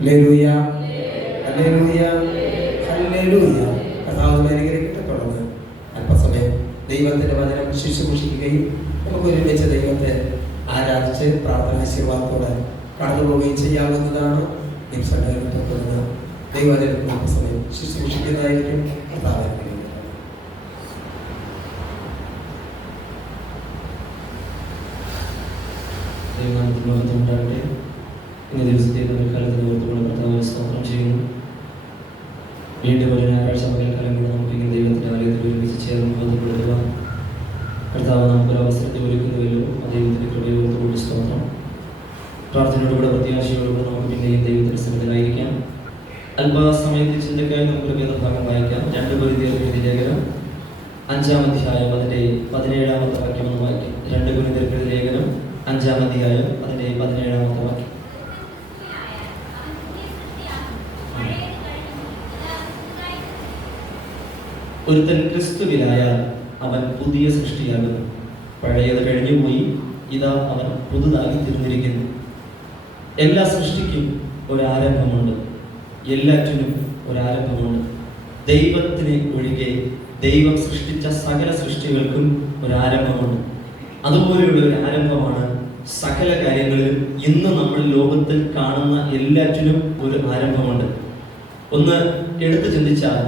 Hallelujah, hallelujah, hallelujah. കർത്താവ് അനുഗ്രഹിക്കട്ടെ. തുടർന്ന് അല്പസമയം ദൈവത്തിന്റെ വചനം ശുശ്രൂഷിക്കുകയും നമുക്ക് ഒരുമിച്ച് ദൈവത്തെ ആരാധിച്ച് പ്രാർത്ഥനാശീർവാദത്തോടെ കടന്നു പോവുകയും ചെയ്യാവുന്നതാണ്. തുടർന്ന് ദൈവവചനത്തിൽ അല്പസമയം ശുശ്രൂഷിക്കുന്നതായിരിക്കും. കർത്താവ് ഉണ്ടാകട്ടെ. ഇന്ന് ദിവസത്തേക്ക് കാലത്തിന് ഓർത്തുകൊണ്ട് കർത്താവിനെ സ്തോത്രം ചെയ്യുന്നു. വീണ്ടും ഒരു ഞായറാഴ്ച പകൽക്കാലം കൂടെ നമുക്ക് ഇങ്ങനെ ദൈവത്തിന്റെ ആലയത്തിൽ ഒരുമിച്ച് ചേർന്ന് ബന്ധപ്പെടുക. കർത്താവ് നമുക്കൊരു അവസരത്തെ ഒരുക്കുന്നുവല്ലോ. ആ ദൈവത്തിന്റെ കൃപയെ ഓർത്തുകൊണ്ട് സ്തോത്രം. പ്രാർത്ഥനയോടുകൂടെ പ്രത്യാശയോടുകൂടെ നമുക്ക് പിന്നെയും ദൈവത്തിന്റെ സന്നിധിയിലായിരിക്കാം. അല്പസമയത്തിൽ ചിന്തക്കായി നമുക്ക് വേദഭാഗം വായിക്കാം. 2 കൊരിന്ത്യർക്കെഴുതിയ ലേഖനം 5-ാം അധ്യായം അതിന്റെ 17-ാമത്തെ വാക്യം ഒന്ന് വായിക്കാം. 2 കൊരിന്ത്യർക്കെഴുതിയ ലേഖനം 5-ാം അധ്യായം അതിന്റെ 17-ാമത്തെ വാക്യം. ഒരുത്തൻ ക്രിസ്തുവിലായാൽ അവൻ പുതിയ സൃഷ്ടിയാകുന്നു. പഴയത് കഴിഞ്ഞുപോയി, ഇതാ അവൻ പുതുതായി തീർന്നിരിക്കുന്നു. എല്ലാ സൃഷ്ടിക്കും ഒരാരംഭമുണ്ട്, എല്ലാറ്റിനും ഒരാരംഭമുണ്ട്. ദൈവത്തിന് ഒഴികെ ദൈവം സൃഷ്ടിച്ച സകല സൃഷ്ടികൾക്കും ഒരാരംഭമുണ്ട്. അതുപോലെയുള്ള ഒരു ആരംഭമാണ് സകല കാര്യങ്ങളിലും. ഇന്ന് നമ്മൾ ലോകത്തിൽ കാണുന്ന എല്ലാറ്റിനും ഒരു ആരംഭമുണ്ട്. ഒന്ന് എടുത്തു ചിന്തിച്ചാൽ,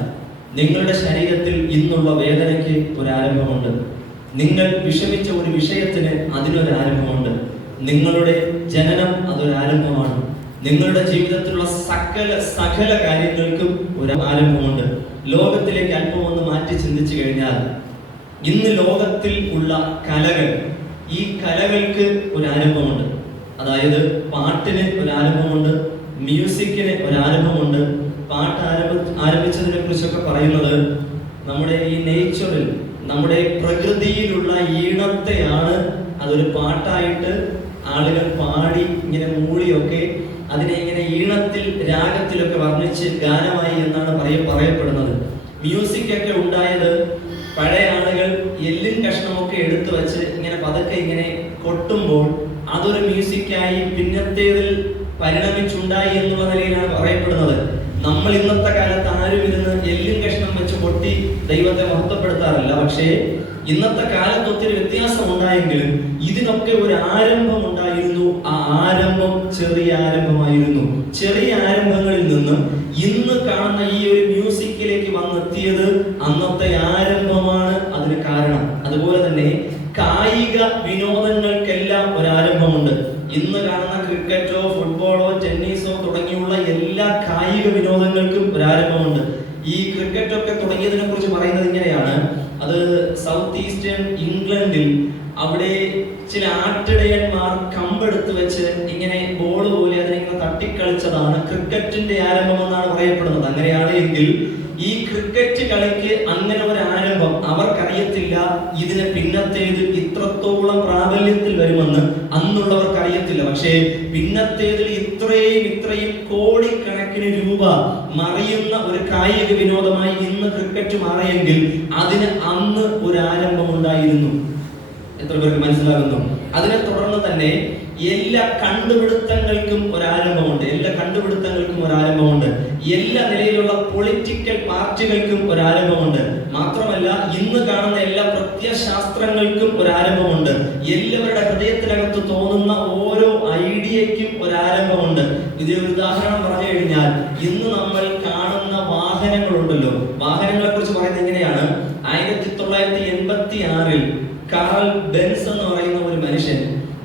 നിങ്ങളുടെ ശരീരത്തിൽ ഇന്നുള്ള വേദനയ്ക്ക് ഒരാരംഭമുണ്ട്. നിങ്ങൾ വിഷമിച്ച ഒരു വിഷയത്തിന് അതിനൊരാരംഭമുണ്ട്. നിങ്ങളുടെ ജനനം അതൊരാരംഭമാണ്. നിങ്ങളുടെ ജീവിതത്തിലുള്ള സകല കാര്യങ്ങൾക്കും ഒരു ആരംഭമുണ്ട്. ലോകത്തിലേക്ക് അല്പം ഒന്ന് മാറ്റി ചിന്തിച്ചു കഴിഞ്ഞാൽ, ഇന്ന് ലോകത്തിൽ ഉള്ള കലകൾ, ഈ കലകൾക്ക് ഒരാരംഭമുണ്ട്. അതായത് പാട്ടിന് ഒരാരംഭമുണ്ട്, മ്യൂസിക്കിന് ഒരാരംഭമുണ്ട്. പാട്ട് ആരംഭിച്ചതിനെ കുറിച്ചൊക്കെ പറയുന്നത് നമ്മുടെ ഈ നേച്ചറിൽ, നമ്മുടെ പ്രകൃതിയിലുള്ള ഈണത്തെയാണ് അതൊരു പാട്ടായിട്ട് ആളുകൾ പാടി ഇങ്ങനെ മൂളിയൊക്കെ അതിനെ ഇങ്ങനെ ഈണത്തിൽ രാഗത്തിലൊക്കെ വർണ്ണിച്ച് ഗാനമായി എന്നാണ് പറയപ്പെടുന്നത്. മ്യൂസിക് ഒക്കെ ഉണ്ടായത് പഴയ ആളുകൾ എല്ലിൻ കഷ്ണമൊക്കെ എടുത്തു വെച്ച് ഇങ്ങനെ പതുക്കെ ഇങ്ങനെ കൊട്ടുമ്പോൾ അതൊരു മ്യൂസിക്കായി പിന്നത്തേതിൽ പരിണമിച്ചുണ്ടായി എന്നുള്ള നിലയിലാണ് പറയപ്പെടുന്നത്. നമ്മൾ ഇന്നത്തെ കാലത്ത് ആരും ഇരുന്ന് എല്ലിൻ കഷ്ണം വെച്ച് കൊട്ടി ദൈവത്തെ മഹത്വപ്പെടുത്താറില്ല. പക്ഷേ ഇന്നത്തെ കാലത്ത് ഒത്തിരി വ്യത്യാസം ഉണ്ടായെങ്കിലും ഇതിനൊക്കെ ഒരു ആരംഭം ഉണ്ടായിരുന്നു. ആ ആരംഭം ചെറിയ ആരംഭമായിരുന്നു. ചെറിയ ആരംഭങ്ങളിൽ നിന്നും ഇന്ന് കാണുന്ന ഈ ഒരു മ്യൂസിക്കിലേക്ക് വന്നെത്തിയത് അന്നത്തെ ആരംഭമാണ് അതിന് കാരണം. അതുപോലെ തന്നെ കായിക വിനോദങ്ങൾക്കെല്ലാം ഒരാരംഭമുണ്ട്. ഇന്ന് കാണുന്ന ക്രിക്കറ്റോ ഫുട്ബോളോ ടെന്നീസോ തുടങ്ങിയുള്ള എല്ലാ കായിക വിനോദങ്ങൾക്കും ഒരാരംഭമുണ്ട്. ഈ ക്രിക്കറ്റ് ഒക്കെ തുടങ്ങിയതിനെ കുറിച്ച് പറയുന്നത് ഇങ്ങനെയാണ്. അത് സൗത്ത് ഈസ്റ്റേൺ ഇംഗ്ലണ്ടിൽ അവിടെ ചില ആട്ടിടയന്മാർ കമ്പെടുത്ത് വെച്ച് ഇങ്ങനെ ബോൾ പോലെ അതിനെ തട്ടിക്കളിച്ചതാണ് ക്രിക്കറ്റിന്റെ ആരംഭം എന്നാണ് പറയപ്പെടുന്നത്. അങ്ങനെയാണ് എങ്കിൽ ഈ ക്രിക്കറ്റ് കളിക്ക് അങ്ങനെ ഒരു ആരംഭം അവർക്കറിയത്തില്ല. ഇതിന് പിന്നത്തേതിൽ ഇത്രത്തോളം പ്രാബല്യത്തിൽ വരുമെന്ന് അന്നുള്ളവർക്ക് അറിയത്തില്ല. പക്ഷേ പിന്നത്തേതിൽ ഇത്രയും കോടിക്കണക്കിന് രൂപ മറിയുന്ന ഒരു കായിക വിനോദമായി ഇന്ന് ക്രിക്കറ്റ് മാറിയെങ്കിൽ അതിന് അന്ന് ഒരു ആരംഭം ഉണ്ടായിരുന്നു. എത്ര പേർക്ക് മനസ്സിലാകുന്നു? അതിനെ തുടർന്ന് തന്നെ എല്ലാ കണ്ടുപിടുത്തങ്ങൾക്കും ഒരാരംഭമുണ്ട്. എല്ലാ നിലയിലുള്ള പൊളിറ്റിക്കൽ പാർട്ടികൾക്കും ഒരാരംഭമുണ്ട്. മാത്രമല്ല ഇന്ന് കാണുന്ന എല്ലാ പ്രത്യയശാസ്ത്രങ്ങൾക്കും ഒരാരംഭമുണ്ട്. എല്ലാവരുടെ ഹൃദയത്തിനകത്ത് തോന്നുന്ന ഓരോ ഐഡിയയ്ക്കും ഒരാരംഭമുണ്ട്. ഇതിനൊരു ഉദാഹരണം പറഞ്ഞു കഴിഞ്ഞാൽ, ഇന്ന് നമ്മൾ കാണുന്ന വാഹനങ്ങളുണ്ടല്ലോ, വാഹനങ്ങളെ കുറിച്ച് പറയുന്നത് എങ്ങനെയാണ്? 1986 കാർൽ ബെൻസ് എന്ന് പറയുന്ന ഒരു മനുഷ്യൻ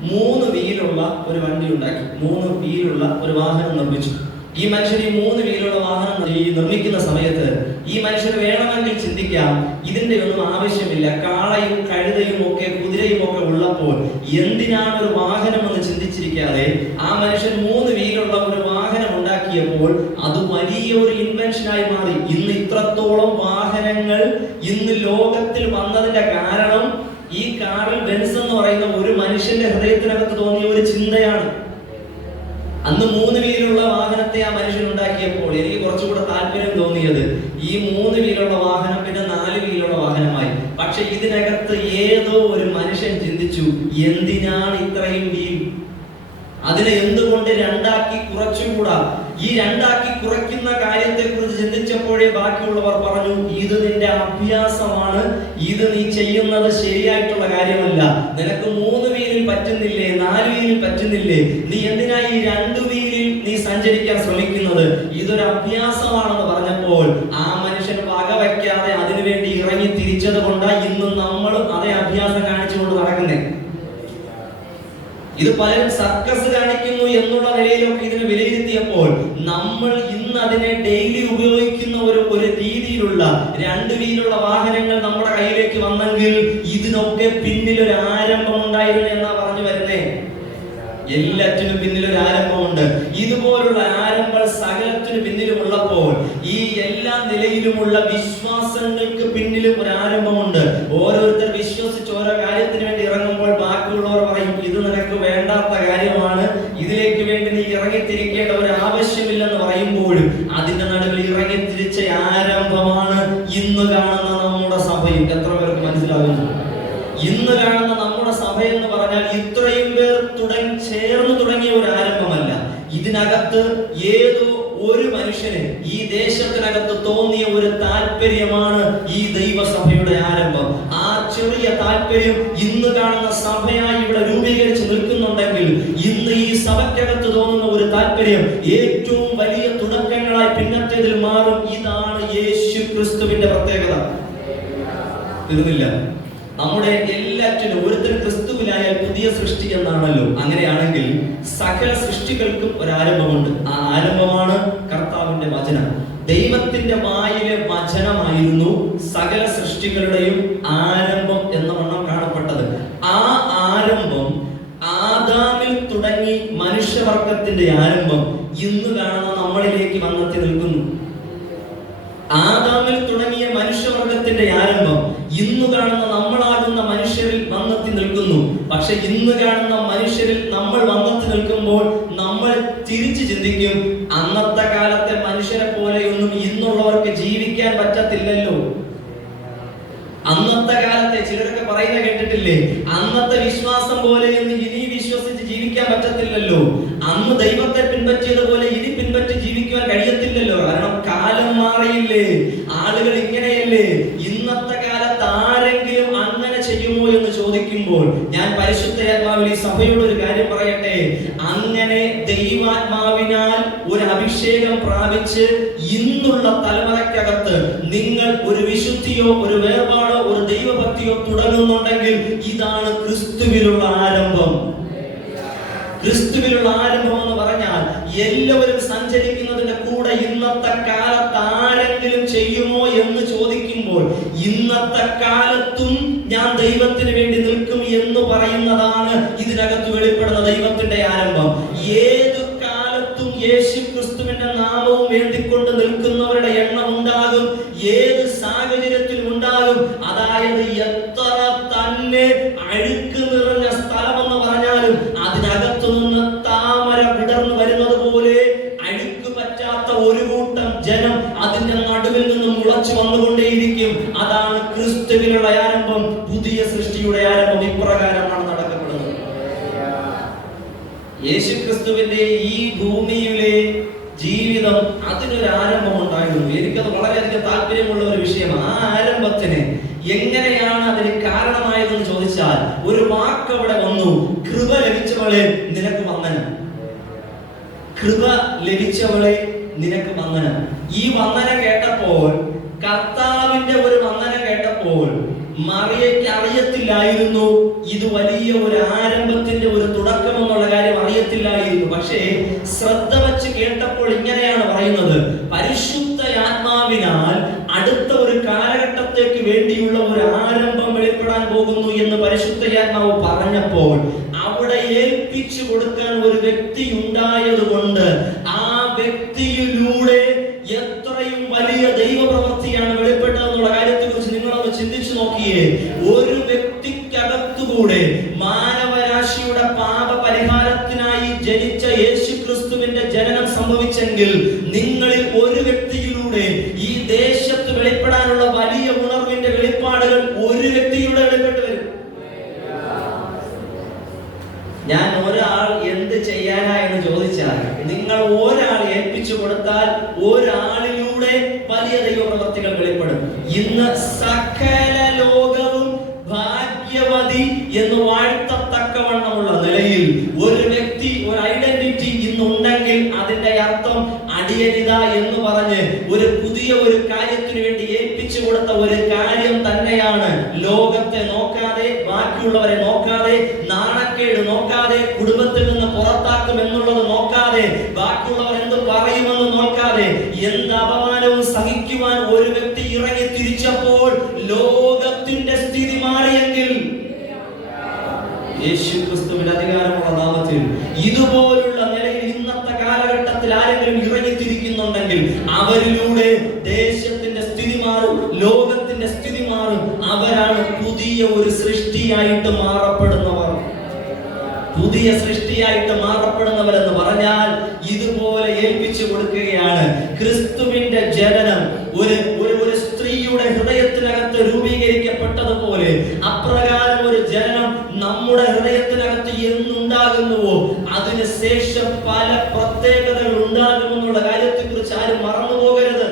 3 വീലുള്ള ഒരു വണ്ടി ഉണ്ടാക്കി. 3 വീലുള്ള ഒരു വാഹനം നിർമ്മിച്ചു. ഈ മനുഷ്യൻ ഈ 3 വീലുള്ള വാഹനം നിർമ്മിക്കുന്ന സമയത്ത് ഈ മനുഷ്യന് വേണമെങ്കിൽ ചിന്തിക്കാം, ഇതിന്റെ ഒന്നും ആവശ്യമില്ല, കാളയും കഴുതയും ഒക്കെ കുതിരയും ഒക്കെ ഉള്ളപ്പോൾ എന്തിനാണ് ഒരു വാഹനം എന്ന് ചിന്തിച്ചിരിക്കാതെ ആ മനുഷ്യൻ 3 വീലുള്ള ഒരു വാഹനം ഉണ്ടാക്കിയപ്പോൾ അത് വലിയൊരു ഇൻവെൻഷനായി മാറി. ഇന്ന് ഇത്രത്തോളം വാഹനങ്ങൾ ഇന്ന് ലോകത്തിൽ വന്നതിന്റെ കാരണം ഈ കാർൽ ബെൻസ് എന്ന് പറയുന്ന ഒരു മനുഷ്യന്റെ ഹൃദയത്തിനകത്ത് തോന്നിയ ഒരു ചിന്തയാണ്. അന്ന് 3 വീലുള്ള വാഹനത്തെ ആ മനുഷ്യൻ ഉണ്ടാക്കിയപ്പോൾ എനിക്ക് കുറച്ചുകൂടെ താല്പര്യം തോന്നിയത് ഈ 3 വീലുള്ള വാഹനം പിന്നെ 4 വീലുള്ള വാഹനമായി. പക്ഷെ ഇതിനകത്ത് ഏതോ ഒരു മനുഷ്യൻ ചിന്തിച്ചു, എന്തിനാണ് ഇത്രയും വീൽ? അതിനെ എന്തുകൊണ്ട് 2 ആക്കി കുറച്ചുകൂടാ? ഈ രണ്ടാക്കി കുറയ്ക്കുന്ന കാര്യത്തെ കുറിച്ച് ചിന്തിച്ചപ്പോഴേ ബാക്കിയുള്ളവർ പറഞ്ഞു, ഇത് നിന്റെ അഭ്യാസമാണ്, ഇത് നീ ചെയ്യുന്നത് ശരിയായിട്ടുള്ള കാര്യമല്ല. നിനക്ക് 3 വീലിൽ പറ്റുന്നില്ലേ, 4 വീലിൽ പറ്റുന്നില്ലേ, നീ എന്തിനാ ഈ 2 വീലിൽ നീ സഞ്ചരിക്കാൻ ശ്രമിക്കുന്നത്? ഇതൊരു അഭ്യാസമാണെന്ന് പറഞ്ഞപ്പോൾ ആ മനുഷ്യൻ വകവയ്ക്കാതെ അതിനുവേണ്ടി ഇറങ്ങി തിരിച്ചത് കൊണ്ട് ഇന്ന് നമ്മളും അതേ അഭ്യാസം കാണിച്ചുകൊണ്ട് നടക്കുന്നേ. ഇത് പലരും സർക്കസ് കാണിക്കുന്നു എന്നുള്ള നിലയിലൊക്കെ ഇതിനെ വിലയിരുത്തിയപ്പോൾ നമ്മൾ ഇന്ന് അതിനെ ഡെയിലി ഉപയോഗിക്കുന്ന ഒരു രീതിയിലുള്ള 2 വീലുള്ള വാഹനങ്ങൾ നമ്മുടെ കയ്യിലേക്ക് വന്നെങ്കിൽ ഇതിനൊക്കെ പിന്നിൽ ഒരു ആരംഭം ഉണ്ടായിരുന്നു എന്നാ പറഞ്ഞു വരുന്നേ. എല്ലാറ്റിനും പിന്നിൽ ഒരു ആരംഭമുണ്ട്. ഇതുപോലുള്ള ആരംഭം സകലത്തിനു പിന്നിലും ഉള്ളപ്പോൾ ഈ എല്ലാ നിലയിലുമുള്ള വിശ്വാസങ്ങൾക്ക് പിന്നിലും ഒരു ആരംഭമുണ്ട്. ഓരോരുത്തർ വിശ്വസിച്ച് ഓരോ കാര്യത്തിന് വേണ്ടി ഇറങ്ങുമ്പോൾ ബാക്കിയുള്ളവർ പറയും, ഇത് നിനക്ക് വേണ്ടാത്ത കാര്യമാണ്, ഇതിലേക്ക് വേണ്ടി നീ ഇറങ്ങിത്തിരിക്കേണ്ട ഒരു ആവശ്യമില്ലെന്ന് പറയുമ്പോഴും അതിന്റെ നടുവിൽ ഇറങ്ങിത്തിരിച്ച ആരംഭമാണ് ഇന്ന് കാണുന്ന നമ്മുടെ സഭയും. എത്ര പേർക്ക് മനസ്സിലാകുന്നു? ഇന്ന് കാണുന്ന നമ്മുടെ സഭ എന്ന് പറഞ്ഞാൽ ഇത്രയും പേർ ചേർന്ന് തുടങ്ങിയ ഒരു ആരംഭമല്ല. ഇതിനകത്ത് ഏതോ ഒരു മനുഷ്യന് ഈ ദേശത്തിനകത്ത് തോന്നിയ ഒരു താല്പര്യമാണ് ഈ ദൈവസഭയുടെ ആരംഭം. ആ ചെറിയ താല്പര്യം ഇന്ന് കാണുന്ന സഭയായി ഇവിടെ രൂപീകരിച്ച് നിൽക്കുന്നുണ്ടെങ്കിൽ ഇന്ന് ഈ സഭയ്ക്കകത്ത് തോന്നുന്ന ഒരു താല്പര്യം ഏറ്റവും വലിയ തുടക്കങ്ങളായി പിന്നത്തേതിൽ മാറും. ഇതാണ് യേശു ക്രിസ്തുവിന്റെ പ്രത്യേകത. തീർന്നില്ല. നമ്മുടെ എല്ലാറ്റിനും ഒരുത്തൻ ക്രിസ്തുവിലായാൽ പുതിയ സൃഷ്ടി എന്നാണല്ലോ. അങ്ങനെയാണെങ്കിൽ സകല സൃഷ്ടികൾക്കും ഒരു ആരംഭമുണ്ട്. ആ ആരംഭമാണ് കർത്താവിന്റെ വചനം. ദൈവത്തിന്റെ വായിലെ വചനമായിരുന്നു സകല സൃഷ്ടികളുടെയും ആരംഭം എന്ന വണ്ണം കാണപ്പെട്ടത്. ആ ആരംഭം ആദാമിൽ തുടങ്ങി മനുഷ്യവർഗത്തിന്റെ ആരംഭം ഇന്ന് കാണുന്ന നമ്മളിലേക്ക് വന്നെത്തി നിൽക്കുന്നു. ആദാമിൽ തുടങ്ങിയ മനുഷ്യവർഗത്തിന്റെ ആരംഭം ഇന്ന് കാണുന്ന നമ്മളാകുന്ന മനുഷ്യരിൽ വന്നെത്തി നിൽക്കുന്നു. പക്ഷെ ഇന്ന് കാണുന്ന മനുഷ്യരിൽ നമ്മൾ വന്നെത്തി നിൽക്കുമ്പോൾ നമ്മൾ തിരിച്ചു ചിന്തിക്കും, അന്നത്തെ കാലത്തെ മനുഷ്യരെ പോലെയൊന്നും ഇന്നുള്ളവർക്ക് ജീവിക്കാൻ പറ്റത്തില്ലല്ലോ. അന്നത്തെ കാലത്തെ ചിലരൊക്കെ പറയുന്ന കേട്ടിട്ടില്ലേ, അന്നത്തെ വിശ്വാസം പോലെയൊന്നും ഇനി വിശ്വസിച്ച് ജീവിക്കാൻ പറ്റത്തില്ലല്ലോ. അന്ന് ദൈവത്തെ പിൻപറ്റിയതുപോലെ ഇനി പിൻപറ്റി ജീവിക്കുവാൻ കഴിയത്തില്ലല്ലോ. കാരണം കാലം മാറിയില്ലേ, ആളുകൾ ഇങ്ങനെയല്ലേ. ഇന്നത്തെ കാലത്ത് ആരെങ്കിലും അങ്ങനെ ചെയ്യുമോ എന്ന് ചോദിക്കുമ്പോൾ ഞാൻ പരിശുദ്ധാത്മാവിൽ ഈ സഭയോട് ഒരു കാര്യം പറയട്ടെ. അങ്ങനെ ദൈവാത്മാവിനാൽ ഒരു അഭിഷേകം പ്രാപിച്ച് ഇന്നുള്ള തലമുറയ്ക്കകത്ത് നിങ്ങൾ ഒരു വിശുദ്ധിയോ ഒരു വേർപാടോ ഒരു ദൈവഭക്തിയോ തുടങ്ങുന്നുണ്ടെങ്കിൽ ഇതാണ് ക്രിസ്തുവിലുള്ള ആരംഭം. ക്രിസ്തുവിലുള്ള ആരംഭം എന്ന് പറഞ്ഞാൽ എല്ലാവരും സഞ്ചരിക്കുന്നതിന്റെ കൂടെ ഇന്നത്തെ കാലത്ത് ആരെങ്കിലും ചെയ്യുമോ എന്ന് ചോദിക്കുമ്പോൾ ഇന്നത്തെ കാലത്തും ഞാൻ ദൈവത്തിന് വേണ്ടി നിൽക്കും എന്ന് പറയുന്നതാണ് ഇതിനകത്ത് വെളിപ്പെടുന്ന ദൈവത്തിന്റെ ആരംഭം. ഏത് കാലത്തും യേശു ക്രിസ്തുവിന്റെ നാമവും വേണ്ടിക്കൊണ്ട് നിൽക്കുന്നവരുടെ എണ്ണം ഉണ്ടാകും. ഏത് സാഹചര്യത്തിൽ ഉണ്ടാകും. അതായത് എത്ര തന്നെ അഴുക്ക് നിറഞ്ഞ സ്ഥലമെന്ന് പറഞ്ഞാലും അതിനകത്തു നിന്ന് താമര വിടർന്നു വരുന്നത് പോലെ അഴുക്ക് പറ്റാത്ത ഒരു കൂട്ടം ജനം അതിന്റെ നടുവിൽ നിന്ന് മുളച്ചു വന്നുകൊണ്ടേയിരിക്കും. അതാണ് ക്രിസ്തുവിലുള്ള ആരംഭം. പുതിയ സൃഷ്ടിയുടെ ആരംഭം ഇപ്രകാരമാണ് നടക്കപ്പെടുന്നത്. യേശു ക്രിസ്തുവിന്റെ ഈ ഭൂമിയിലെ ജീവിതം അതിനൊരു ആരംഭം ഉണ്ടായിരുന്നു. എനിക്കത് വളരെയധികം താല്പര്യമുള്ള ഒരു വിഷയമാണ്. ആ ആരംഭത്തിന് എങ്ങനെയാണ് അതിന് കാരണമായതെന്ന് ചോദിച്ചാൽ ഒരു വാക്ക് അവിടെ വന്നു, കൃപ ലഭിച്ചവളെ നിനക്ക് വന്ദനം. കൃപ ലഭിച്ചവളെ നിനക്ക് വന്ദനം. ഈ വന്ദനം കേട്ടപ്പോൾ, കർത്താവിന്റെ ഒരു വന്ദനം കേട്ടപ്പോൾ മറിയയ്ക്ക് അറിയത്തില്ലായിരുന്നു ഇത് വലിയ ഒരു ആരംഭത്തിന്റെ ഒരു തുടക്കം എന്നുള്ള കാര്യം അറിയത്തില്ലായിരുന്നു. പക്ഷേ ശ്രദ്ധ വച്ച് കേട്ടപ്പോൾ ഇങ്ങനെയാണ് പറയുന്നത്, പരിശുദ്ധ ആത്മാവിനാൽ അടുത്ത ഒരു കാലഘട്ടത്തേക്ക് വേണ്ടിയുള്ള ഒരു ആരംഭം വെളിപ്പെടാൻ പോകുന്നു എന്ന് പരിശുദ്ധ പറഞ്ഞപ്പോൾ അവിടെ ഏൽപ്പിച്ചു കൊടുക്കാൻ ഒരു വ്യക്തി ഉണ്ടായതുകൊണ്ട് ആ വ്യക്തിയിലൂടെ എത്രയും വലിയ ദൈവപ്രവൃത്തിയാണ് വെളിപ്പെട്ടതെന്നുള്ള കാര്യത്തെ കുറിച്ച് നിങ്ങളൊന്ന് ചിന്തിച്ചു നോക്കിയേ. ഒരു വ്യക്തിക്കകത്തുകൂടെ മാനവരാശിയുടെ പാപ പരിഹാരത്തിനായി ജനിച്ച യേശു ക്രിസ്തുവിന്റെ ജനനം സംഭവിച്ചെങ്കിൽ നിങ്ങളിൽ ഒരു വ്യക്തിയിലൂടെ ഈ ദേശത്ത് വെളിപ്പെടാനുള്ള വലിയ ഉണർവിന്റെ വെളിപ്പാടുകൾ ഒരു വ്യക്തിയിലൂടെ വെളിപ്പെട്ട് വരും. ഞാൻ ഒരാൾ എന്ത് ചെയ്യാനാ എന്ന് ചോദിച്ചാൽ നിങ്ങൾ ഒരാൾ ഏൽപ്പിച്ചു ഏൽപ്പിച്ചു കൊടുത്താൽ ഒരാളിലൂടെ വലിയ ദൈവപ്രവർത്തികൾ വെളിപ്പെടും. ഇന്ന് സകല ലോകവും ഭാഗ്യവതി എന്ന് വാഴ്ത്തത്തക്കവണ്ണമുള്ള നിലയിൽ ഒരു വ്യക്തി, ഒരു ഐഡന്റിറ്റി ഇന്നുണ്ടെങ്കിൽ അതിന്റെ അർത്ഥം അടിയനിത എന്ന് പറഞ്ഞ് ഒരു കാര്യത്തിന് വേണ്ടി ഏൽപ്പിച്ചു കൊടുത്ത ഒരു കാര്യം തന്നെയാണ്. ലോകത്തെ നോക്കാതെ, ബാക്കിയുള്ളവരെ നോക്കാതെ, നാണക്കേട് നോക്കാതെ, കുടുംബത്തിൽ നിന്ന് പുറത്താക്കും എന്നുള്ളത് നോക്കാതെ, ബാക്കിയുള്ളവർ എന്ത് പറയുമെന്ന് നോക്കാതെ, എന്ത് അപമാനവും സഹിക്കുവാൻ ഒരു വ്യക്തി ഇറങ്ങി തിരിച്ചപ്പോൾ ലോകത്തിന്റെ സ്ഥിതി മാറിയെങ്കിൽ യേശുക്രിസ്തുവിന്റെ അധികാരമുള്ള നാമത്തിൽ ഇതുപോലുള്ള നിലയിൽ ഇന്നത്തെ കാലഘട്ടത്തിൽ ആരെങ്കിലും ഇറങ്ങിത്തിരിക്കുന്നുണ്ടെങ്കിൽ അവരിലൂടെ ദേശത്തിന്റെ സ്ഥിതി മാറും, ലോകത്തിന്റെ സ്ഥിതി മാറും. അവരാണ് പുതിയ ഒരു സൃഷ്ടിയായിട്ട് മാറപ്പെടുന്നവർ. പുതിയ സൃഷ്ടിയായിട്ട് മാറപ്പെടുന്നവരെന്ന് പറഞ്ഞാൽ ഇതുപോലെ ഏൽപ്പിച്ചു കൊടുക്കുകയാണ്. ക്രിസ്തുവിന്റെ ജനനം ഒരു സ്ത്രീയുടെ ഹൃദയത്തിനകത്ത് രൂപീകരിക്കപ്പെട്ടതുപോലെ അപ്രകാരം ഒരു ജനനം നമ്മുടെ ഹൃദയത്തിനകത്ത് എന്നുണ്ടാകുന്നുവോ അതിനുശേഷം പല പ്രത്യേകതകൾ ഉണ്ടാകുമെന്നുള്ള കാര്യത്തെ കുറിച്ച് ആരും മറന്നുപോകരുത്.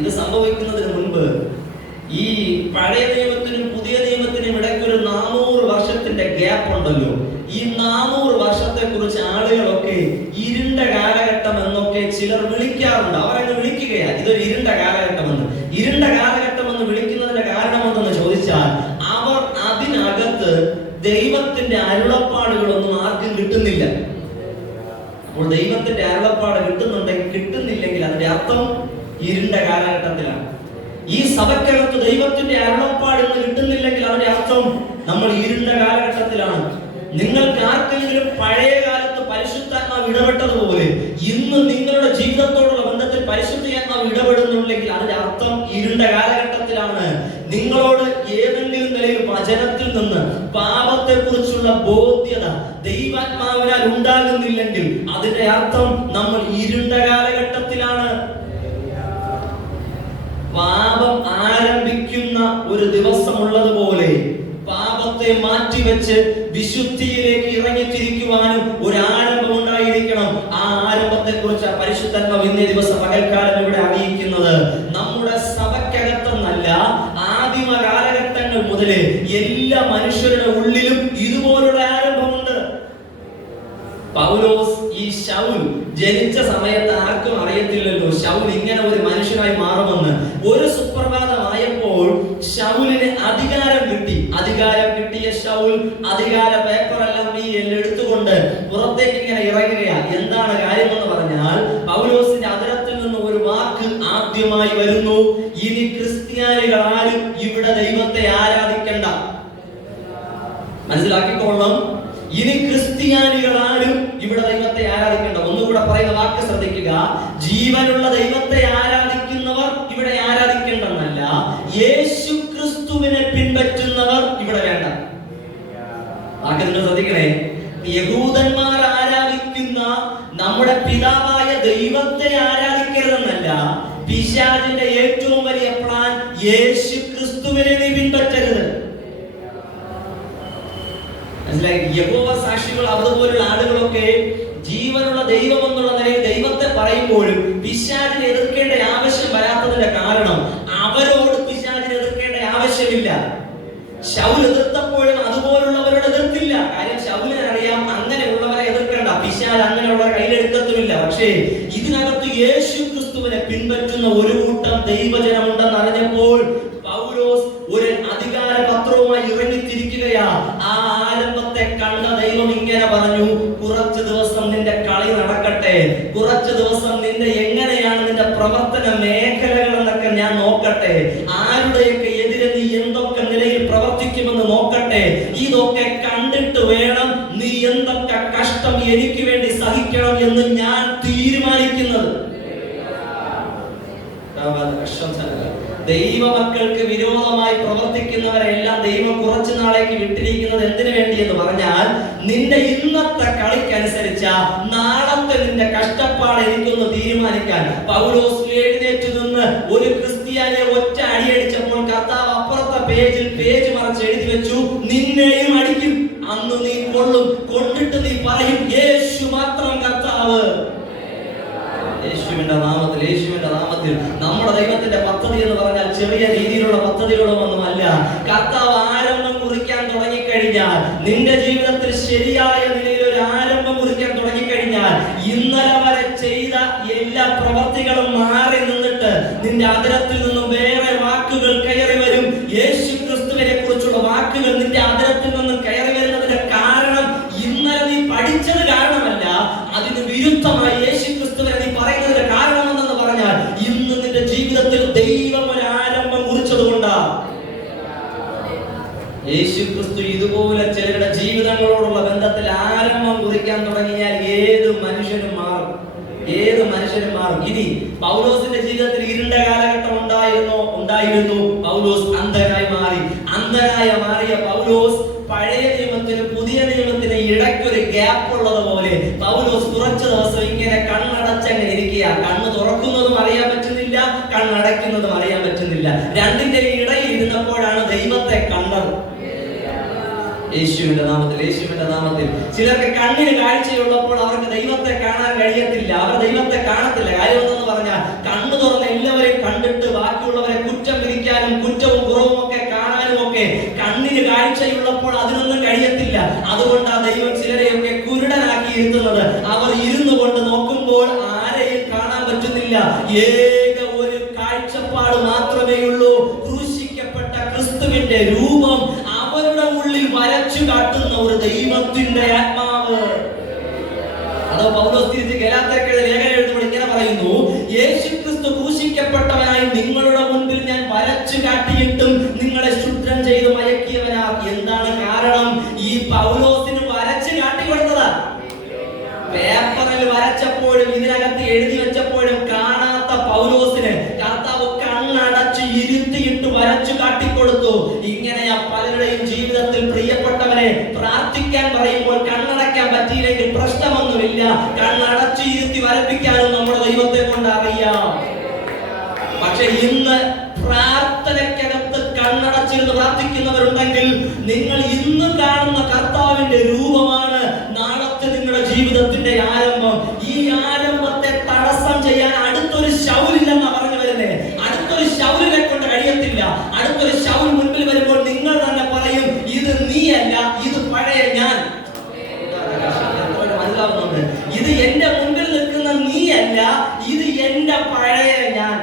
ഇത് സംഭവിക്കുന്നതിന് മുൻപ് ഈ പഴയ നിയമത്തിനും പുതിയ നിയമത്തിനും ഇടയ്ക്ക് ഒരു 400 വർഷത്തിന്റെ ഗ്യാപ്പ് ഉണ്ടല്ലോ. ഈ 400 വർഷത്തെ കുറിച്ച് ആളുകളൊക്കെ ഇരുണ്ട കാലഘട്ടം എന്നൊക്കെ ചിലർ വിളിക്കാറുണ്ട്. അവരങ്ങ് വിളിക്കുകയാണ് ഇതൊരു ഇരുണ്ട കാലഘട്ടം എന്ന്. ഇരുണ്ട കാലഘട്ടം എന്ന് വിളിക്കുന്നതിന്റെ കാരണം എന്തെന്ന് ചോദിച്ചാൽ അവർ അതിനകത്ത് ദൈവത്തിന്റെ അരുളപ്പാടുകളൊന്നും ആർക്കും കിട്ടുന്നില്ല. അപ്പോൾ ദൈവത്തിന്റെ അരുളപ്പാട് കിട്ടുന്നില്ലെങ്കിൽ അതിന്റെ അർത്ഥം ഇരുണ്ട കാലഘട്ടത്തിലാണ്. ഈ സഭയ്ക്കകത്ത് ദൈവത്തിന്റെ അരുളപ്പാട് ഇന്ന് കിട്ടുന്നില്ലെങ്കിൽ അതിന്റെ അർത്ഥം നമ്മൾ ഇരുണ്ട കാലഘട്ടത്തിലാണ്. നിങ്ങൾക്ക് ആർക്കെങ്കിലും പഴയ കാലത്ത് പരിശുദ്ധാത്മാവ് ഇടപെട്ടതുപോലെ ഇന്ന് നിങ്ങളുടെ ജീവിതത്തോടുള്ള ബന്ധത്തിൽ പരിശുദ്ധാത്മാവ് ഇടപെടുന്നുണ്ടെങ്കിൽ അതിന്റെ അർത്ഥം ഇരുണ്ട കാലഘട്ടത്തിലാണ്. നിങ്ങളോട് ഏതെങ്കിലും നിലയിൽ വചനത്തിൽ നിന്ന് പാപത്തെ കുറിച്ചുള്ള ബോധ്യത ദൈവാത്മാവിനാൽ ഉണ്ടാകുന്നില്ലെങ്കിൽ അതിന്റെ അർത്ഥം നമ്മൾ ഇരുണ്ട കാലഘട്ടത്തിലാണ്. പാപം ആരംഭിക്കുന്ന ഒരു ദിവസം ഉള്ളതുപോലെ പാപത്തെ മാറ്റിവെച്ച് വിശുദ്ധിയിലേക്ക് ഇറങ്ങിത്തിരിക്കുവാനും ഒരു ആരംഭം ഉണ്ടായിരിക്കണം. ആ ആരംഭത്തെ കുറിച്ച് പരിശുദ്ധാത്മാവ് ഇന്നേ ദിവസം പകൽക്കാലം ഇവിടെ അറിയിക്കുന്നത് നമ്മുടെ സഭയ്ക്കകത്തെന്നല്ല, ആദിമ കാലഘട്ടങ്ങൾ മുതലേ എല്ലാ മനുഷ്യരുടെ ഉള്ളിലും ഇതുപോലുള്ള ആരംഭമുണ്ട്. പൗലോസ് ഈ ശൗൽ ജനിച്ച സമയത്ത് ആർക്കും അറിയത്തില്ലല്ലോ ശൗൽ ഇങ്ങനെ ഒരു മനുഷ്യനായി മാറുമെന്ന്. ഒരു സുപ്രഭാതമായപ്പോൾ ശൗലിന് അധികാരം കിട്ടിയ ശൗൽ അധികാര പേപ്പറെല്ലാം എടുത്തുകൊണ്ട് പുറത്തേക്ക് ഇങ്ങനെ ഇറങ്ങുകയാണ്. എന്താണ് കാര്യമെന്ന് പറഞ്ഞാൽ പൗലോസിന്റെ അതിരത്തിൽ നിന്ന് ഒരു വാക്ക് ആദ്യമായി വരുന്നു: ഇനി ക്രിസ്ത്യാനികൾ ആരും ഇവിടെ ദൈവത്തെ ആരാധിക്കണ്ട. മനസ്സിലാക്കിക്കോളണം, ഇനി ക്രിസ്ത്യാനികൾ ആരും ഇവിടെ ദൈവത്തെ ആരാധിക്കേണ്ട. ഒന്നുകൂടെ പറയുന്ന വാക്ക് ശ്രദ്ധിക്കുക: ജീവനുള്ള ദൈവത്തെ ആരാധിക്കുന്നവർ ഇവിടെ ആരാധിക്കേണ്ടെന്നല്ല, യേശു ക്രിസ്തുവിനെ പിൻപറ്റുന്നവർ ഇവിടെ വേണ്ട. വാക്ക് നിങ്ങൾ ശ്രദ്ധിക്കണേ. യഹൂദന്മാർ ആരാധിക്കുന്ന നമ്മുടെ പിതാവായ ദൈവത്തെ ആരാധിക്കരുതെന്നല്ല, പിശാചിന്റെ ഏറ്റവും വലിയ പ്ലാൻ യേശു ക്രിസ്തുവിനെ നീ പിൻപറ്റരുത്. യഹോവ സാക്ഷികൾ അതുപോലുള്ള ആളുകളൊക്കെ ജീവനുള്ള ദൈവം എന്നുള്ള നിലയിൽ ദൈവത്തെ പറയുമ്പോഴും പിശാചിനെ എതിർക്കേണ്ട ആവശ്യം വരാത്തതിന്റെ കാരണം അവരോട് പിശാചിനെ എതിർക്കേണ്ട ആവശ്യമില്ല. ശൗൽ എതിർത്തപ്പോഴും അതുപോലുള്ളവരോട് എതിർത്തില്ല. കാര്യം ശൗലിനെ അറിയാം അങ്ങനെയുള്ളവരെ എതിർക്കേണ്ട, പിശാച് അങ്ങനെയുള്ളവരെ കയ്യിലെടുക്കത്തുമില്ല. പക്ഷേ ഇതിനകത്ത് യേശു ക്രിസ്തുവിനെ പിൻപറ്റുന്ന ഒരു കൂട്ടം ദൈവജനമുണ്ടെന്ന് അറിഞ്ഞപ്പോൾ പൗലോസ് ഒരു അധികാര പത്രവുമായി ഇറങ്ങിത്തിരിക്കുകയാ. ആ ആരംഭത്തെ കണ്ട ദൈവം ഇങ്ങനെ പറഞ്ഞു: കുറച്ചു ദിവസം നിന്റെ കളി നടക്കട്ടെ, കുറച്ചു ദിവസം നിന്റെ എങ്ങനെയാണ് നിന്റെ പ്രവർത്തന മേഖലകൾ എന്നൊക്കെ ഞാൻ നോക്കട്ടെ, ആരുടെയൊക്കെ എതിരെ നീ എന്തൊക്കെ നിലയിൽ പ്രവർത്തിക്കുമെന്ന് നോക്കട്ടെ. ഇതൊക്കെ കണ്ടിട്ട് വേണം നീ എന്തൊക്കെ കഷ്ടം എനിക്ക് വേണ്ടി സഹിക്കണം എന്ന് ഞാൻ തീരുമാനിക്കുന്നത്. ദൈവമക്കൾക്ക് വിരോധമായി പ്രവർത്തിക്കുന്നവരെല്ലാം ദൈവം കുറച്ചു നാളേക്ക് വിട്ടിരിക്കുന്നത് എന്തിനു വേണ്ടി എന്ന് പറഞ്ഞാൽ, നിന്റെ ഇന്നത്തെ കളിക്കനുസരിച്ച നാളത്തെ നിന്റെ കഷ്ടപ്പാട് എനിക്കൊന്ന് തീരുമാനിക്കാൻ. പൗലോസ് എഴുന്നേറ്റ് നിന്ന് ഒരു ക്രിസ്ത്യാനിയെ ഒറ്റ അടിയടിച്ചപ്പോൾ കർത്താവ് അപ്പുറത്തെ പേജ് മറിച്ച് എഴുതി വെച്ചു: നിന്നെയും അടിക്കും, അന്ന് നീ കൊള്ളും, കൊണ്ടിട്ട് നീ പറയും യേശു മാത്രം കർത്താവ്. യേശുവിന്റെ നാമത്തിൽ, യേശുവിന്റെ നാമത്തിൽ. നമ്മുടെ ദൈവത്തിന്റെ പദ്ധതി എന്ന് പറഞ്ഞാൽ ചെറിയ രീതിയിലുള്ള പദ്ധതികളൊന്നുമല്ല. കർത്താവ് ആരംഭം കുറിക്കാൻ തുടങ്ങിക്കഴിഞ്ഞാൽ, നിന്റെ ജീവിതത്തിൽ ശരിയായ നിലയിൽ ഒരു ആരംഭം കുറിക്കാൻ തുടങ്ങിക്കഴിഞ്ഞാൽ, ഇന്നലെ വരെ ചെയ്ത എല്ലാ പ്രവർത്തികളും മാറി നിന്നിട്ട് നിന്റെ അതിരത്തിൽ നിന്നും വേറെ വാക്കുകൾ കയറി വരും. യേശു ക്രിസ്തുവിനെ കുറിച്ചുള്ള വാക്കുകൾ നിന്റെ അതിരത്തിൽ നിന്നും കയറി വരുന്നതിന്റെ കാരണം ഇന്നലെ നീ പഠിച്ചത് കാരണമല്ല, അതിന് വിരുദ്ധമായി യേശു ക്രിസ്തുവിനെ നീ പറയുന്നതിന്റെ കാരണം എന്തെന്ന് പറഞ്ഞാൽ, ഇന്ന് നിന്റെ ജീവിതത്തിൽ ദൈവം ഒരു ആരംഭം കുറിച്ചതുകൊണ്ടാണ്. യേശു ക്രിസ്തു ഇതുപോലെ ചിലരുടെ ജീവിതങ്ങളോടുള്ള ബന്ധത്തിൽ ആരംഭം കുറിക്കാൻ തുടങ്ങിയാൽ ഏത് മനുഷ്യനും മാറും, ഏത് മനുഷ്യനും മാറും. ഇനി പൗലോസിന്റെ ജീവിതത്തിൽ ഇരുണ്ട കാലഘട്ടം ഉണ്ടായിരുന്നു. പൗലോസ് അന്ധനായി മാറി. അന്ധനായി മാറിയ പൗലോസ് പഴയ നിയമത്തിന് പുതിയ നിയമത്തിന് ഇടയ്ക്കൊരു ഗ്യാപ്പ് ഉള്ളതുപോലെ പൗലോസ് കുറച്ചു ദിവസം ഇങ്ങനെ കണ്ണടച്ചങ്ങനെ ഇരിക്കുക. കണ്ണ് തുറക്കുന്നതും അറിയാൻ പറ്റുന്നില്ല, കണ്ണടയ്ക്കുന്നതും അറിയാൻ പറ്റുന്നില്ല. രണ്ടിന്റെ ഇടയിൽ ഇരുന്നപ്പോഴാണ് ദൈവത്തെ കണ്ടത്. യേശുവിന്റെ നാമത്തിൽ, യേശുവിന്റെ നാമത്തിൽ. ചിലർക്ക് കണ്ണിന് കാഴ്ചയുള്ളപ്പോൾ അവർക്ക് ദൈവത്തെ കാണാൻ കഴിയത്തില്ല, അവർ ദൈവത്തെ കാണത്തില്ല. കാര്യം എന്തെന്ന് പറഞ്ഞാൽ, കണ്ണു തുറന്ന് എല്ലാവരെയും കണ്ടിട്ട് ബാക്കിയുള്ളവരെ കുറ്റം വിധിക്കാനും കുറ്റവും കുറവും ഒക്കെ കാണാനും ഒക്കെ കണ്ണിന് കാഴ്ചയുള്ളപ്പോൾ അതിനൊന്നും കഴിയത്തില്ല. അതുകൊണ്ടാണ് ദൈവം ചിലരെയൊക്കെ കുരുടനാക്കി ഇരുത്തുന്നത്. അവർ ഇരുന്നു കൊണ്ട് നോക്കുമ്പോൾ ആരെയും കാണാൻ പറ്റുന്നില്ല. ഏക ഒരു കാഴ്ചപ്പാട് മാത്രമേ ഉള്ളൂ, ക്രൂശിക്കപ്പെട്ട ക്രിസ്തുവിന്റെ രൂപം അവരുടെ ഉള്ളിൽ വരച്ചു കാട്ടുന്ന ഒരു ദൈവത്തിന്റെ ആത്മാവ്. അതോ പൗലോസ് തിരിച്ച് ഗലാത്യർക്കെഴുതിയ ലേഖനം എഴുതുമ്പോൾ ഇങ്ങനെ പറയുന്നു, യേശുക്രിസ്തു ക്രൂശിക്കപ്പെട്ടവനായി നിങ്ങളുടെ മുൻപിൽ ഞാൻ വരച്ചു കാട്ടിയിട്ടും നിങ്ങളെ ശുദ്ധം ചെയ്ത് മയക്കിയവനാ. എന്താണ് കാരണം? ഈ പൗലോസിന് വരച്ചു കാട്ടിക്കൊടുത്തതാ. പേപ്പറിൽ വരച്ചപ്പോഴും ഇതിനകത്ത് എഴുതി വെച്ചപ്പോഴും കാണാത്ത പൗലോസിന് കർത്താവ് കണ്ണടച്ച് ഇരുത്തിയിട്ട് വരച്ചു കാട്ടിക്കൊടുത്തു. ഇങ്ങനെയാ പലരുടെയും ജീവിതത്തിൽ. പ്രിയപ്പെട്ടവരെ, പ്രാർത്ഥിക്കാൻ പറയുമ്പോൾ കണ്ണടയ്ക്കാൻ പറ്റിയില്ലെങ്കിൽ പ്രശ്നമൊന്നുമില്ല. കണ്ണടച്ച് ഇരുത്തി വരപ്പിക്കാനും നമ്മുടെ ദൈവത്തെ കൊണ്ട് അറിയാം. പക്ഷെ ഇന്ന് പ്രാർത്ഥനയ്ക്കകത്ത് കണ്ണടച്ചിരുന്ന് പ്രാർത്ഥിക്കുന്നവരുണ്ടെങ്കിൽ, നിങ്ങൾ ഇന്ന് കാണുന്ന കർത്താവിന്റെ രൂപമാണ് നാളത്തെ നിങ്ങളുടെ ജീവിതത്തിന്റെ ആരംഭം. ഈ ആരംഭത്തെ തടസ്സം ചെയ്യാൻ അടുത്തൊരു ശൗലില്ലെന്നാ പറഞ്ഞു വരുന്നേ. അടുത്തൊരു ശൗലിനെ കൊണ്ട് കഴിയത്തില്ല. അടുത്തൊരു ശൗൽ മുൻപിൽ വരുമ്പോൾ നിങ്ങൾ തന്നെ പറയും, ഇത് നീയല്ല, ഇത് പഴയ ഞാൻ. മനസ്സിലാവുന്നുണ്ട്? ഇത് എന്റെ മുൻപിൽ നിൽക്കുന്ന നീയല്ല, ഇത് എന്റെ പഴയ ഞാൻ.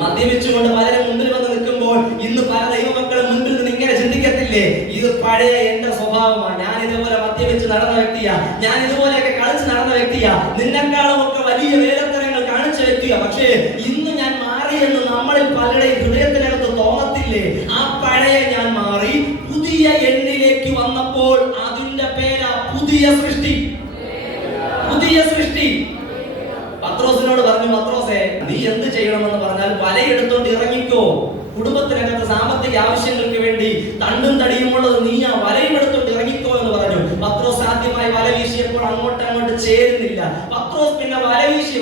മദ്യപിച്ചുകൊണ്ട് പലരും മുമ്പിൽ വന്ന് നിൽക്കുമ്പോൾ ഇന്ന് പല ദൈവമക്കളും മുൻപിൽ നിന്ന് ഇങ്ങനെ ചിന്തിക്കത്തില്ലേ, ഇത് പഴയ എന്റെ സ്വഭാവമാണ്, ഞാൻ ഇതുപോലെ മദ്യപിച്ച് നടന്ന വ്യക്തിയാ, ഞാൻ ഇതുപോലെയൊക്കെ കളിച്ച് നടന്ന വ്യക്തിയാ, നിന്നെക്കാളും ഒക്കെ വലിയ വേലത്തരങ്ങൾ കാണിച്ച വ്യക്തിയാ. പക്ഷേ ഇന്ന് ഞാൻ മാറിയെന്ന് നമ്മളിൽ പലരുടെയും ഹൃദയത്തിനകത്ത് തോന്നത്തില്ലേ? ആ പഴയ ഞാൻ മാറി പുതിയ എന്നിലേക്ക് വന്നപ്പോൾ അതിന്റെ പേരാ പുതിയ സൃഷ്ടി. പുതിയ സൃഷ്ടി. പത്രോസിനോട് പറഞ്ഞു, പത്രോസേ, നീ എന്ത് ചെയ്യണമെന്ന് പറഞ്ഞാൽ വലയെടുത്തോണ്ട് ഇറങ്ങിക്കോ. കുടുംബത്തിനകത്ത് സാമ്പത്തിക ആവശ്യങ്ങൾക്ക് വേണ്ടി തണ്ടും തടിയുമുള്ളത് നീ ആ വലയും എടുത്തോണ്ട് ഇറങ്ങിക്കോ എന്ന് പറഞ്ഞു. പത്രോസ് ആദ്യമായി വല വീശിയപ്പോൾ അങ്ങോട്ട് ചേരുന്നില്ല. പത്രോസ് പിന്നെ വല വീശി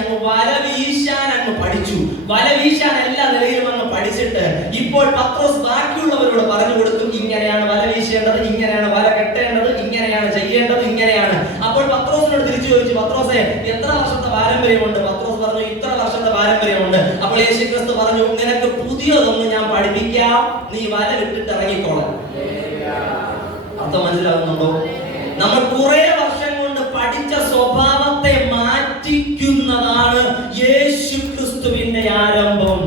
അങ്ങ് വല വീശാൻ പഠിച്ചു. വല വീശാൻ എല്ലാ നിലയിലും അങ്ങ് പഠിച്ചിട്ട് ഇപ്പോൾ പത്രോസ് ബാക്കിയുള്ളവരോട് പറഞ്ഞു കൊടുക്കും, ഇങ്ങനെയാണ് വല വീശേണ്ടത്, ഇങ്ങനെയാണ് വല കെട്ടേണ്ടത്, ഇങ്ങനെയാണ് ചെയ്യേണ്ടത്, ഇങ്ങനെയാണ്. അപ്പോൾ പത്രോസിനോട് തിരിച്ചു ചോദിച്ചു, പത്രോസേ, എത്ര വർഷത്തെ പാരമ്പര്യമുണ്ട്? പത്രോസ് പറഞ്ഞു, ഇത്ര വർഷത്തെ പാരമ്പര്യമുണ്ട്. അപ്പോൾ യേശുക്രിസ്തു പറഞ്ഞു, നിനക്ക് പുതിയതൊന്നും ഞാൻ പഠിപ്പിക്കാം, നീ വല വിട്ടിട്ട് ഇറങ്ങിക്കോളാം. അർത്ഥം മനസ്സിലാകുന്നുണ്ടോ? നമ്മൾ കുറെ വർഷം കൊണ്ട് പഠിച്ച സ്വഭാവത്തെ മാറ്റിക്കുന്നതാണ് യേശുക്രിസ്തുവിന്റെ ആരംഭം.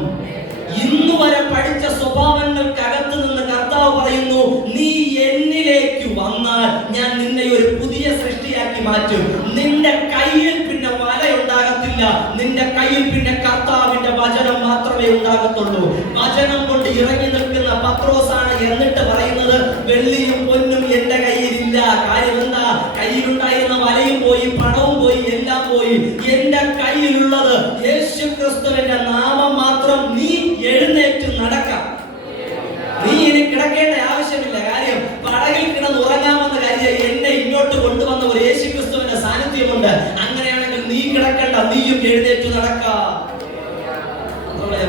ഇന്നു വരെ പഠിച്ച സ്വഭാവങ്ങൾക്കകത്ത് നിന്ന് കർത്താവ് പറയുന്നു, നീ എന്നിലേക്ക് വന്നാൽ ഞാൻ നിന്നെ ഒരു പുതിയ സൃഷ്ടിയാക്കി മാറ്റും. നിന്റെ കയ്യിൽ പിന്നെ വലയുണ്ടാകത്തില്ല, നിന്റെ കയ്യിൽ പിന്നെ കർത്താവിന്റെ വചനം മാത്രമേ ഉണ്ടാകത്തുള്ളൂ. വചനം കൊണ്ട് ഇറങ്ങി നിൽക്കുന്ന പത്രോസാണ് എന്നിട്ട് പറയുന്നത്, വെള്ളിയും പൊന്നും എന്റെ കയ്യിലില്ല. കാര്യം എന്താ? കയ്യിലുണ്ടായിരുന്ന വലയും പോയി, പണവും പോയി, എല്ലാം പോയി. എന്റെ കയ്യിലുള്ളത് യേശുക്രിസ്തുവിന്റെ നാമം മാത്രം. നീ എഴുന്നേറ്റ് നടക്കാം. നീ ഇനി കിടക്കേണ്ട ആവശ്യമില്ല. കാര്യം പടകിൽ കിടന്ന് ഉറങ്ങാമെന്ന് കരുതിയ എന്നെ ഇങ്ങോട്ട് കൊണ്ടുവന്ന ഒരു യേശുക്രിസ്തുവിന്റെ സാന്നിധ്യമുണ്ട്. അങ്ങനെയാണെങ്കിൽ നീ കിടക്കണ്ട, നീയും എഴുന്നേറ്റ് നടക്കാം.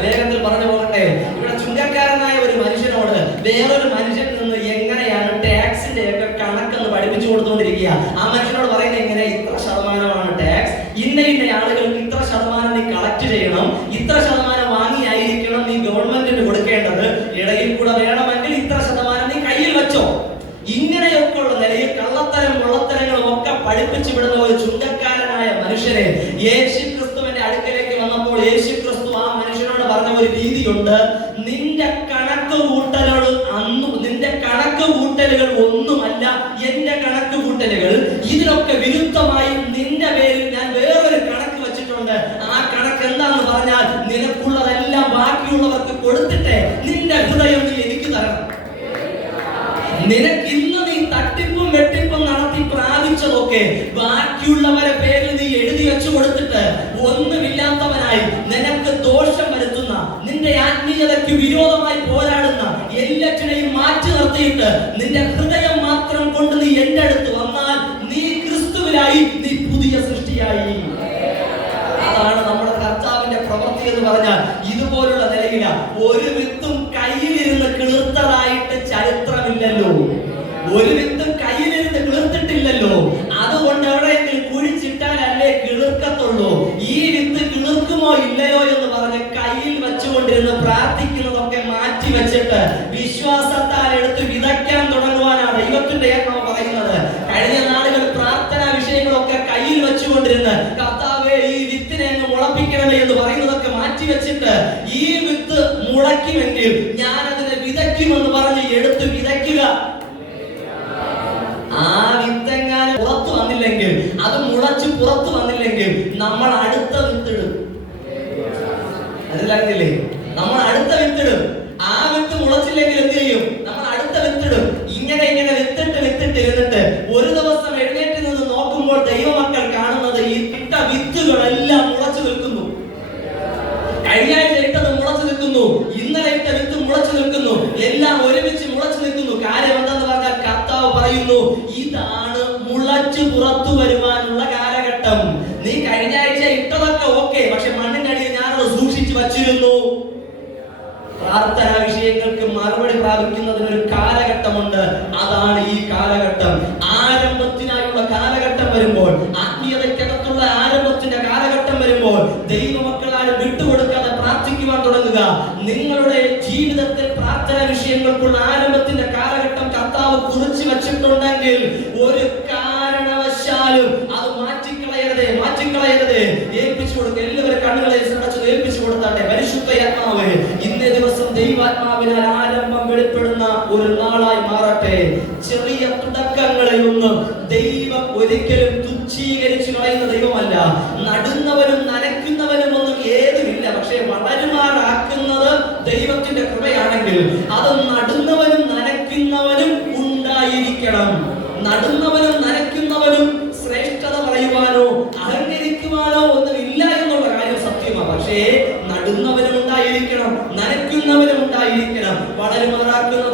വേഗത്തിൽ പറഞ്ഞു പോകട്ടെ. ഇവിടെ ചുങ്കക്കാരനായ ഒരു മനുഷ്യനോട് വേറൊരു മനുഷ്യൻ നിന്ന് എങ്ങനെയാണ് ടാക്സിന്റെ ഒക്കെ കണക്കെന്ന് പഠിപ്പിച്ചു കൊടുത്തുകൊണ്ടിരിക്കുക. ആ മനുഷ്യനോട് പറയുന്നത് എങ്ങനെ, ഇത്ര ശതമാനമാണ് ടാക്സ്, ഇന്ന ഇന്ന ആളുകൾക്ക് ഇത്ര ശതമാനം നീ കളക്ട് ചെയ്യണം, ഇത്ര ശതമാനം വാങ്ങിയായിരിക്കണം നീ ഗവൺമെന്റിന് കൊടുക്കേണ്ടത്, ഇടയിൽ കൂടെ വേണമെങ്കിൽ ഇത്ര ശതമാനം നീ കയ്യിൽ വെച്ചോ. ഇങ്ങനെയൊക്കെ ഉള്ള നിലയിൽ കള്ളത്തരം മുള്ളത്തരങ്ങളും ഒക്കെ പഠിപ്പിച്ചു വിടുന്ന ഒരു ചുണ്ടക്കാരനായ മനുഷ്യനെ യേശുക്രിസ്തുവിന്റെ അടുക്കലേക്ക് വന്നപ്പോൾ യേശുക്രിസ്തു ആ മനുഷ്യനോട് പറഞ്ഞ ഒരു രീതിയുണ്ട്. നിന്റെ കണക്ക് കൂട്ടലുകൾ ഒന്നുമല്ല എന്റെ കണക്ക് കൂട്ടലുകൾ. ഇതിനൊക്കെ വിരുദ്ധമായി നിന്റെ പേരിൽ ഞാൻ വേറൊരു കണക്ക് വെച്ചിട്ടുണ്ട്. ആ കണക്ക് എന്താന്ന് പറഞ്ഞാൽ നിനക്കുള്ളതെല്ലാം ബാക്കിയുള്ളവർക്ക് കൊടുത്തിട്ട് നിന്റെ ഹൃദയം നീ എനിക്ക് തരണം. നിനക്ക് ഇന്ന് നീ തട്ടിപ്പും വെട്ടിപ്പും നടത്തി പ്രാപിച്ചതൊക്കെ ബാക്കിയുള്ളവരെ പേരിൽ നീ എഴുതി വെച്ചു കൊടുത്തിട്ട് ഒന്നുമില്ലാത്തവനായി നിനക്ക് ദോഷം വരുത്തുന്ന, നിന്റെ ആത്മീയതയ്ക്ക് വിരോധമായി പോരാടുന്ന എല്ലാറ്റിനെയും മാറ്റി നിർത്തിയിട്ട് നിന്റെ ഹൃദയം മാത്രം കൊണ്ട് നീ എന്റെ അടുത്ത് വന്നാൽ നീ ക്രിസ്തുവിലായി, നീ പുതിയ സൃഷ്ടിയായി. അതാണ് നമ്മുടെ കർത്താവിന്റെ പ്രവൃത്തി എന്ന് പറഞ്ഞാൽ. ഇതുപോലുള്ള നിലയില ഒരു വിത്തും കയ്യിലിരുന്ന് കിളിർത്തതായിട്ട് ചരിത്രമില്ലല്ലോ. ഒരു വിത്തും കയ്യിലിരുന്ന് കിളിർത്തിട്ടില്ലല്ലോ. അതുകൊണ്ട് എവിടെയെങ്കിലും കുഴിച്ചിട്ടാലല്ലേ കിളിർക്കത്തുള്ളൂ. ഈ വിത്ത് കിളിർക്കുമോ ഇല്ലയോ എന്ന് പറഞ്ഞ് കയ്യിൽ വെച്ചുകൊണ്ടിരുന്ന് പ്രാർത്ഥിക്കുന്നതൊക്കെ മാറ്റി വെച്ചിട്ട് വിശ്വാസത്താൽ എടുത്ത് വിതയ്ക്കാൻ തുടങ്ങുവാനാണ് ദൈവത്തിന്റെ ആത്മാവ് പറയുന്നത്. കഴിഞ്ഞ നാളുകൾ പ്രാർത്ഥനാ വിഷയങ്ങളൊക്കെ കയ്യിൽ വെച്ചുകൊണ്ടിരുന്ന് കർത്താവേ ഈ വിത്തിനെ അങ്ങ് മുളപ്പിക്കണമേ എന്ന് പറയുന്നതൊക്കെ മാറ്റി വെച്ചിട്ട് ഈ വിത്ത് മുളയ്ക്കുമെങ്കിൽ ഞാൻ അതിനെ വിതയ്ക്കുമെന്ന് പറഞ്ഞ് എടുത്ത് വിതയ്ക്കുക. ആ വിത്തെങ്ങാനും പുറത്തു വന്നില്ലെങ്കിൽ, അത് മുളച്ച് പുറത്തു വന്നില്ലെങ്കിൽ നമ്മൾ അടുത്ത വിത്തിടും. മനസ്സിലാക്കുന്നില്ലേ? നമ്മൾ അടുത്ത വിത്തിടും. ആ വിത്ത് മുളച്ചില്ലെങ്കിൽ എന്ത് ചെയ്യും? നമ്മൾ അടുത്ത വിത്തിടും. ഇങ്ങനെ വിത്തിട്ട് ഇരുന്നിട്ട് ഒരു ദിവസം എഴുന്നേറ്റ് നിന്ന് നോക്കുമ്പോൾ ദൈവമക്കൾ കാണുന്നത് ഈ ഇട്ട വിത്തുകളെല്ലാം മുളച്ചു നിൽക്കുന്നു. കഴിഞ്ഞ ആഴ്ച ഇട്ടത് മുളച്ചു നിൽക്കുന്നു, ഇന്നലെ ഇട്ട വിത്ത് മുളച്ചു നിൽക്കുന്നു, എല്ലാം ഒരുമിച്ച് മുളച്ചു നിൽക്കുന്നു. കാര്യം എന്താന്ന് പറഞ്ഞാൽ കർത്താവ് പറയുന്നു, ഇതാണ് മുളച്ചു പുറത്തു വരുവാനുള്ള കാലഘട്ടം. നീ കഴിഞ്ഞ ആഴ്ച ഇട്ടതൊക്കെ ഓക്കെ, പക്ഷെ മണ്ണിനടിയിൽ ഞാനത് സൂക്ഷിച്ചു വച്ചിരുന്നു. പ്രാർത്ഥനാ വിഷയങ്ങൾക്ക് മറുപടി പ്രാപിക്കുന്നതിനൊരു കാലഘട്ടമുണ്ട്. അതാണ് ഈ കാലഘട്ടം. ആരംഭത്തിനായുള്ള കാലഘട്ടം വരുമ്പോൾ, ആത്മീയതയ്ക്കകത്തുള്ള ആരംഭത്തിന്റെ കാലഘട്ടം വരുമ്പോൾ ദൈവമക്കളാരും വിട്ടുകൊടുക്കാതെ പ്രാർത്ഥിക്കുവാൻ തുടങ്ങുക. നിങ്ങളുടെ ജീവിതത്തിൽ പ്രാർത്ഥനാ വിഷയങ്ങൾക്കുള്ള ആരംഭത്തിന്റെ കാലഘട്ടം കർത്താവ് കുറിച്ച് വെച്ചിട്ടുണ്ടെങ്കിൽ ഒരു കാരണവശാലും അത് മാറ്റിക്കളയരുതേ. ഏൽപ്പിച്ചു കൊടുക്കുക. എല്ലാവരും കണ്ണുകളെ അടച്ചു ഏൽപ്പിച്ചു കൊടുത്താട്ടെ. പരിശുദ്ധ ആത്മാവ് ഇന്നേ ദിവസം ദൈവാത്മാവിനാൽ ആരംഭം വെളിപ്പെടുന്ന ഒരു നാളായി മാറട്ടെ. ചെറിയ തുടക്കങ്ങളെയൊന്നും ദൈവം ഒരിക്കലും തുച്ഛീകരിച്ചു കളയുന്ന ദൈവമല്ല. നടുന്നവനും നനയ്ക്കുന്നവനും ഒന്നും ഏതുമില്ല. പക്ഷെ വളരുമാറാക്കുന്നത് ദൈവത്തിന്റെ കൃപയാണെങ്കിൽ അത് നടുന്നവനും നനയ്ക്കുന്നവനും ഉണ്ടായിരിക്കണം. നടുന്നവനും നനയ്ക്കുന്നവനും ശ്രേഷ്ഠത പറയുവാനോ അഹങ്കരിക്കുവാനോ ഒന്നുമില്ല എന്നുള്ള കാര്യം സത്യമാണ്. പക്ഷേ നടുന്നവനും ഉണ്ടായിരിക്കണം, നനയ്ക്കുന്നവനും ഉണ്ടായിരിക്കണം. വളരുമാറാക്കുന്ന